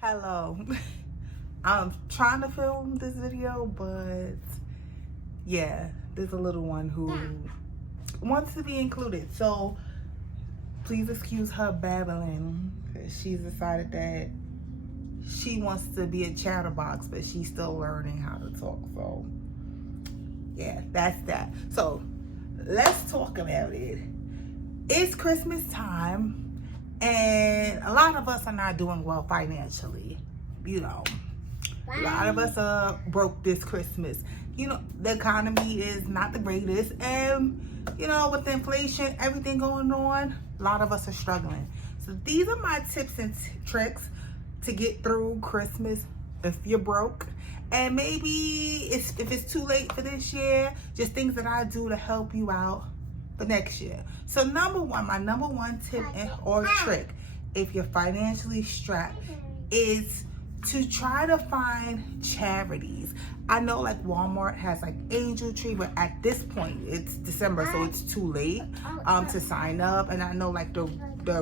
Hello. I'm trying to film this video, but yeah, there's a little one who wants to be included. So please excuse her babbling. She's decided that she wants to be a chatterbox, but she's still learning how to talk. So yeah, that's that. So let's talk about it. It's Christmas time. And a lot of us are not doing well financially. You know, a lot of us are broke this Christmas. You know, the economy is not the greatest. And, you know, with inflation, everything going on, a lot of us are struggling. So these are my tips and tricks to get through Christmas if you're broke. And maybe if it's too late for this year, just things that I do to help you out for next year. So my number one tip or trick, if you're financially strapped, is to try to find charities. I know like Walmart has like Angel Tree, but at this point it's December, so it's too late to sign up. And I know like the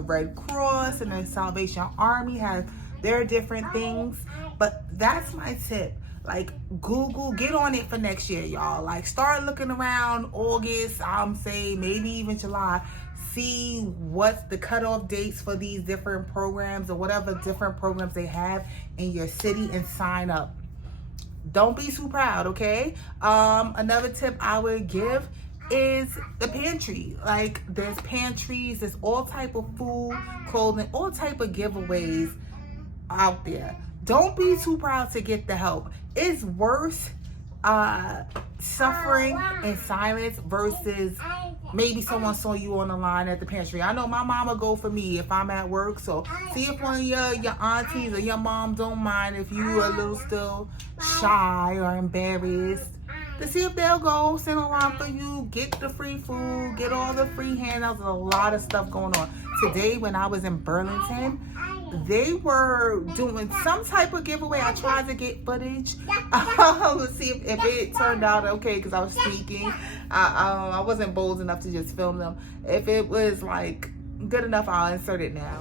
Red Cross and the Salvation Army have their different things, but that's my tip. Like Google, get on it for next year, y'all. Like start looking around August, say maybe even July. See what's the cutoff dates for these different programs or whatever different programs they have in your city and sign up. Don't be too proud, okay? Another tip I would give is the pantry. Like there's pantries, there's all type of food, clothing, all type of giveaways out there. Don't be too proud to get the help. It's worse suffering in silence versus maybe someone saw you on the line at the pantry. I know my mama go for me if I'm at work. So see if one of your aunties or your mom don't mind if you are a little still shy or embarrassed. To see if they'll go send a line for you, get the free food, get all the free handouts. There's a lot of stuff going on. Today when I was in Burlington, they were doing some type of giveaway. I tried to get footage to see if it turned out okay because I was speaking. I wasn't bold enough to just film them. If it was like good enough, I'll insert it now.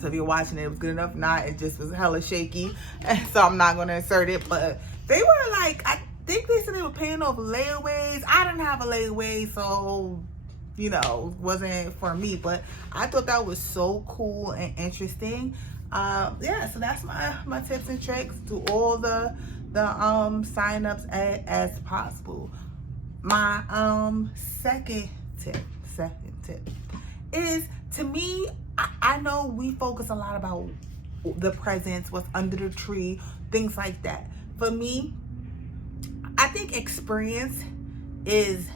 So if you're watching it was good enough. Not, it just was hella shaky. And so I'm not going to insert it. But they were like, I think they said they were paying off layaways. I didn't have a layaway, so, you know, it wasn't for me. But I thought that was so cool and interesting. Yeah, so that's my tips and tricks. Do all the sign-ups as possible. My second tip is, to me, I know we focus a lot about the presents, what's under the tree, things like that. For me, I think experience is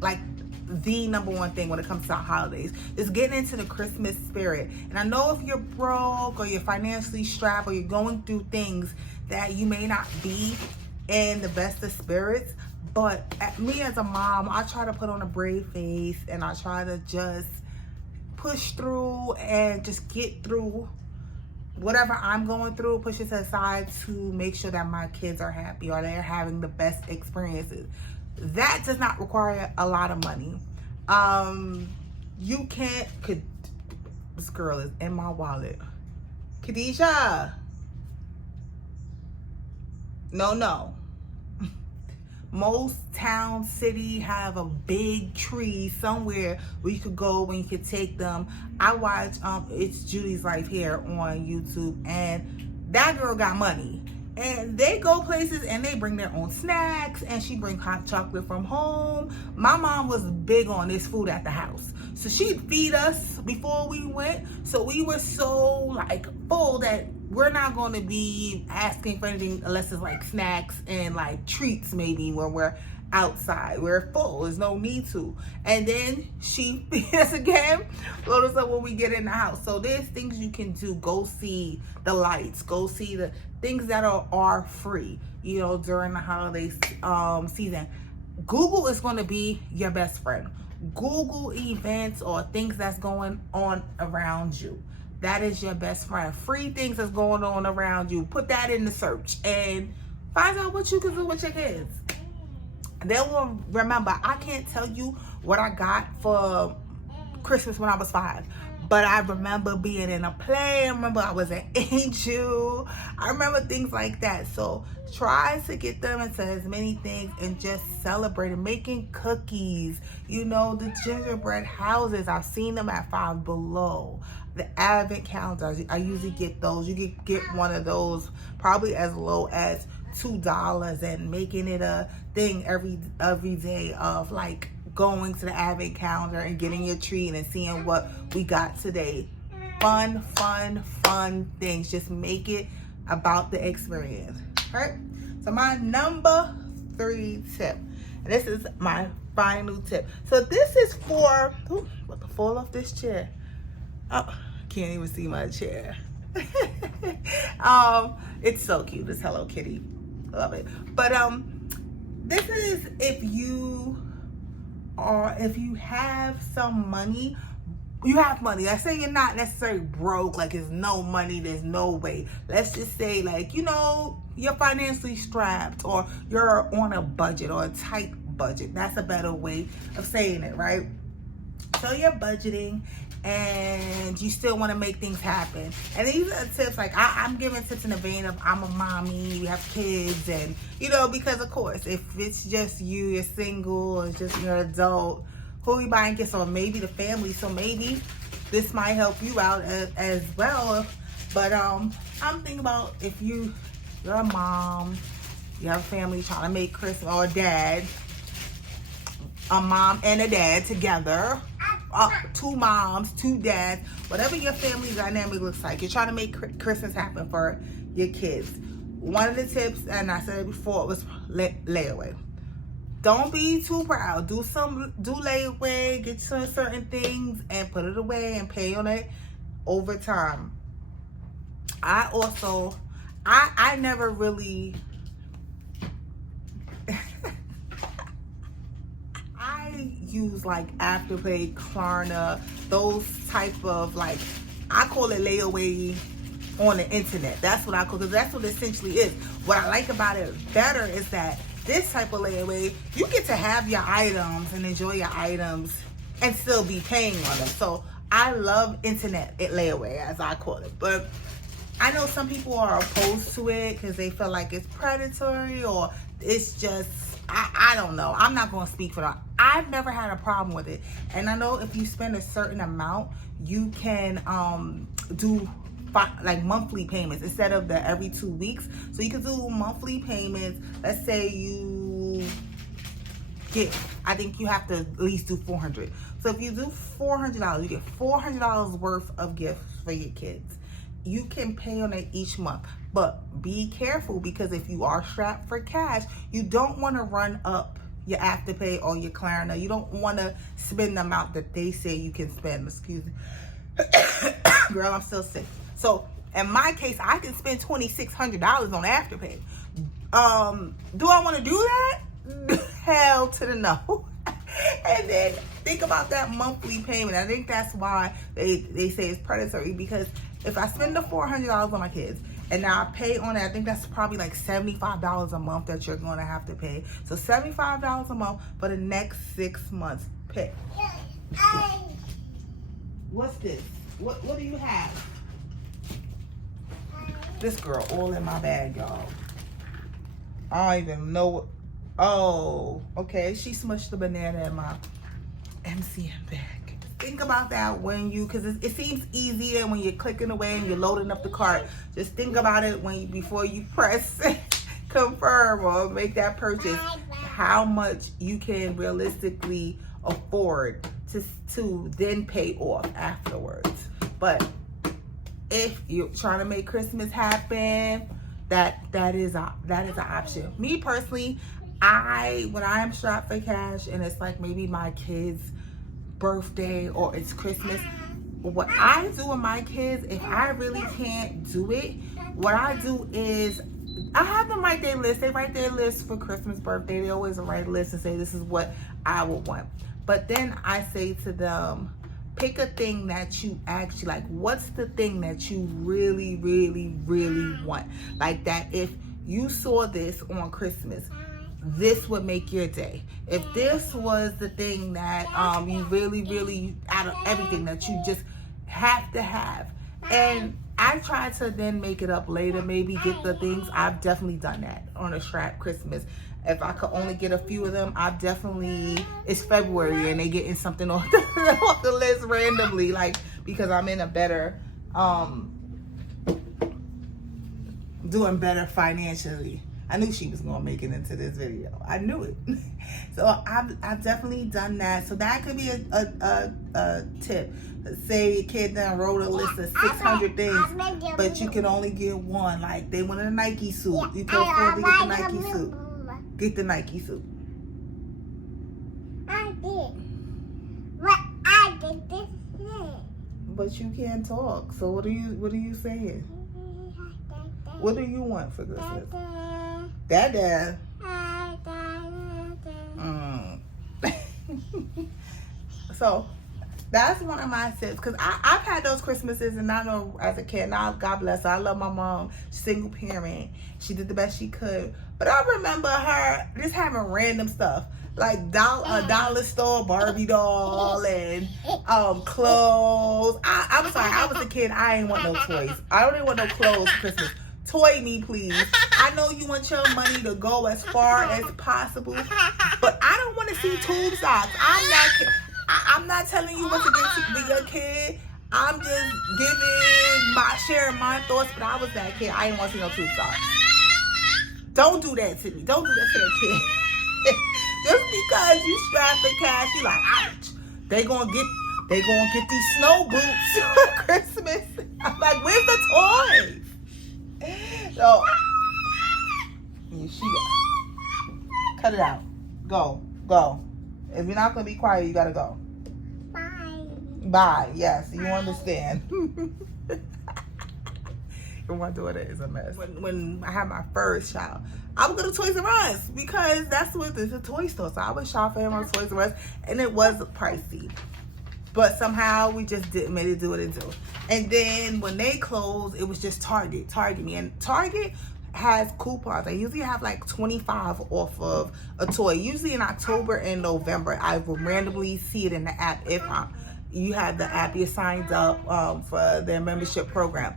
like the number one thing when it comes to the holidays. Is getting into the Christmas spirit. And I know if you're broke or you're financially strapped or you're going through things that you may not be in the best of spirits, but me as a mom, I try to put on a brave face and I try to just push through and just get through whatever I'm going through, push it aside to make sure that my kids are happy or they're having the best experiences. That does not require a lot of money. This girl is in my wallet. Khadijah. No. Most towns, city have a big tree somewhere where you could go when you could take them. I watch It's Judy's Life here on YouTube, and that girl got money. And they go places and they bring their own snacks, and she bring hot chocolate from home. My mom was big on this food at the house. So she'd feed us before we went. So we were so like full that we're not going to be asking for anything unless it's like snacks and like treats maybe when we're outside. We're full. There's no need to. And then she feeds us again, load us up when we get in the house. So there's things you can do. Go see the lights. Go see the things that are free, you know, during the holiday season. Google is going to be your best friend. Google events or things that's going on around you. That is your best friend. Free things that's going on around you. Put that in the search and find out what you can do with your kids. They will remember. I can't tell you what I got for Christmas when I was 5. But I remember being in a play. I remember I was an angel. I remember things like that. So try to get them into as many things and just celebrate it. Making cookies, you know, the gingerbread houses. I've seen them at Five Below. The advent calendars, I usually get those. You can get one of those probably as low as $2 and making it a thing every day of like going to the advent calendar and getting your treat and seeing what we got today. Fun things. Just make it about the experience. All right. So my number 3 tip, and this is my final tip. So this is for, what the fall off this chair. Oh, can't even see my chair. It's so cute. It's Hello Kitty. Love it. But this is if you have some money, you have money. Let's say you're not necessarily broke, like there's no money, there's no way. Let's just say, like, you know, you're financially strapped, or you're on a budget, or a tight budget. That's a better way of saying it, right? So you're budgeting and you still want to make things happen. And these are tips, like I'm giving tips in the vein of I'm a mommy, you have kids, and you know, because of course, if it's just you're single, or it's just you're an adult, who are you buying gifts? Or maybe the family. So maybe this might help you out as well. But I'm thinking about if you're a mom, you have a family trying to make Christmas, or a dad, a mom and a dad together, 2 moms, 2 dads, whatever your family dynamic looks like. You're trying to make Christmas happen for your kids. One of the tips, and I said it before, was layaway. Don't be too proud. Do layaway, get some certain things and put it away and pay on it over time. I never really use like Afterpay, Klarna, those type of, like, I call it layaway on the internet. That's what I call, because that's what it essentially is. What I like about it better is that this type of layaway, you get to have your items and enjoy your items and still be paying on them. So I love internet layaway, as I call it. But I know some people are opposed to it because they feel like it's predatory, or it's just, I don't know. I'm not going to speak for that. I've never had a problem with it. And I know if you spend a certain amount, you can do like monthly payments instead of the every 2 weeks. So you can do monthly payments. Let's say you get, I think you have to at least do $400. So if you do $400, you get $400 worth of gifts for your kids. You can pay on it each month, but be careful, because if you are strapped for cash, you don't want to run up your Afterpay or your Klarna. You don't want to spend the amount that they say you can spend. Excuse me. Girl, I'm still sick. So in my case, I can spend $2,600 on Afterpay. Do I want to do that? Hell to the no. And then think about that monthly payment. I think that's why they say it's predatory, because if I spend the $400 on my kids and now I pay on it, I think that's probably like $75 a month that you're going to have to pay. So $75 a month for the next 6 months. Pay. What's this? What do you have? This girl all in my bag, y'all. I don't even know what. Oh, okay. She smushed the banana in my MCM bag. Think about that when you, because it seems easier when you're clicking away and you're loading up the cart. Just think about it before you press confirm or make that purchase, how much you can realistically afford to then pay off afterwards. But if you're trying to make Christmas happen, that is an option. Me personally, when I am strapped for cash and it's like maybe my kids' birthday or it's Christmas, what I do with my kids, if I really can't do it, what I do is I have them write their list. They write their list for Christmas, birthday. They always write a list and say this is what I would want. But then I say to them, pick a thing that you actually like. What's the thing that you really, really, really want? Like that if you saw this on Christmas, this would make your day. If this was the thing that you really, out of everything that you just have to have. And I try to then make it up later, maybe get the things. I've definitely done that on a strap Christmas. If I could only get a few of them, I've definitely, it's February and they getting something off the list randomly, like, because I'm in a better, doing better financially. I knew she was gonna make it into this video. I knew it. So I've definitely done that. So that could be a tip. Say your kid done wrote a list of 600 things, but you can only get one. Like they wanted a Nike suit. You can afford to get the Nike suit. Get the Nike suit. I did. But I did this thing. But you can't talk. So what are you saying? What do you want for Christmas? Dada. So that's one of my tips, because I've had those Christmases, and I know as a kid, now God bless her, I love my mom, single parent, she did the best she could, but I remember her just having random stuff like a dollar store Barbie doll and clothes. I'm sorry, I was a kid, I ain't want no toys. I don't even want no clothes for Christmas. Toy me, please. I know you want your money to go as far as possible, but I don't want to see tube socks. I'm not telling you what to get with your kid. I'm just sharing my thoughts, but I was that kid. I didn't want to see no tube socks. Don't do that to me. Don't do that to a kid. Just because you strapped the cash, you like, ouch. They gonna get these snow boots for Christmas. I'm like, where's the toys? So, cut it out. Go. If you're not going to be quiet, you got to go. Bye. Yes, you understand. My daughter is a mess. When I had my first child, I would go to Toys R Us because that's what it's a toy store. So I would shop for him on Toys R Us, and it was pricey. But somehow we just made it do what it do. And then when they closed, it was just Target me. And Target has coupons. They usually have like 25 off of a toy. Usually in October and November, I will randomly see it in the app. If you have the app, you're signed up for their membership program.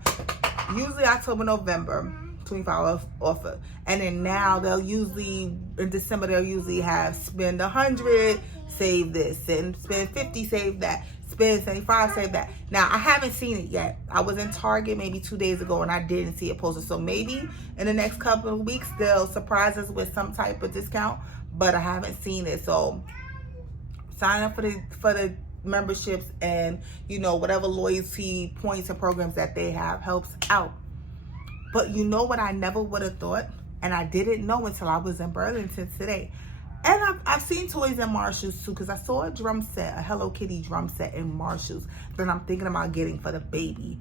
Usually October, November, 25 off of. And then now they'll usually, in December, they'll usually have spend 100, save this, and spend 50, save that, spend 75, save that. Now, I haven't seen it yet. I was in Target maybe 2 days ago and I didn't see it posted. So maybe in the next couple of weeks, they'll surprise us with some type of discount, but I haven't seen it. So sign up for the memberships, and you know, whatever loyalty points and programs that they have helps out. But you know what I never would have thought, and I didn't know until I was in Burlington today. And I've seen toys in Marshalls too, because I saw a drum set, a Hello Kitty drum set in Marshalls that I'm thinking about getting for the baby.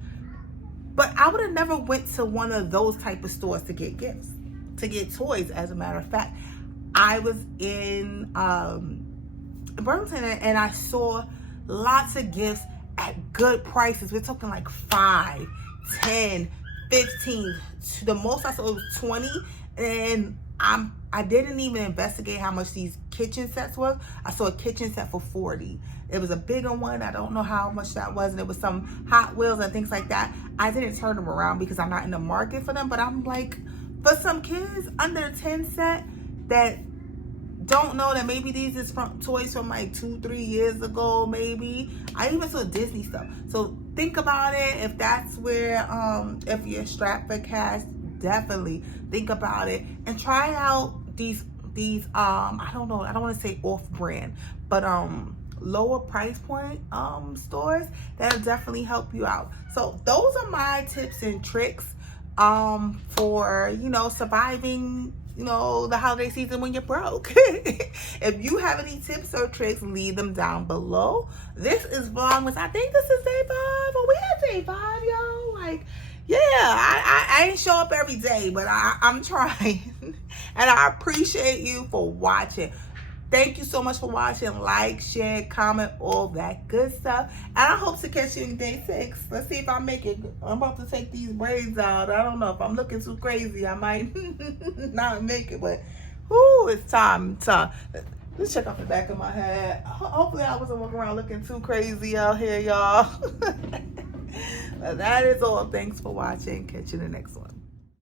But I would have never went to one of those type of stores to get gifts, to get toys. As a matter of fact, I was in Burlington and I saw lots of gifts at good prices. We're talking like 5, 10, 15. The most I saw was 20, and I didn't even investigate how much these kitchen sets was. I saw a kitchen set for 40. It was a bigger one. I don't know how much that was, and it was some Hot Wheels and things like that. I didn't turn them around because I'm not in the market for them, but I'm like, for some kids under 10 set that don't know that maybe these is from toys from like 2-3 years ago, maybe. I even saw Disney stuff. So think about it. If that's where, if you're strapped for cash, definitely think about it and try out these I don't know, I don't want to say off-brand, but lower price point stores that'll definitely help you out. So those are my tips and tricks for, you know, surviving, you know, the holiday season when you're broke. If you have any tips or tricks, leave them down below. This is Vlogmas. I think this is day 5. Are we at day 5, yo? Like, yeah, I ain't show up every day, but I'm trying. And I appreciate you for watching. Thank you so much for watching. Like, share, comment, all that good stuff. And I hope to catch you in day 6. Let's see if I make it. I'm about to take these braids out. I don't know if I'm looking too crazy. I might not make it, but Whoo, it's time. Let's check off the back of my head. Hopefully I wasn't walking around looking too crazy out here, y'all. But that is all. Thanks for watching. Catch you in the next one.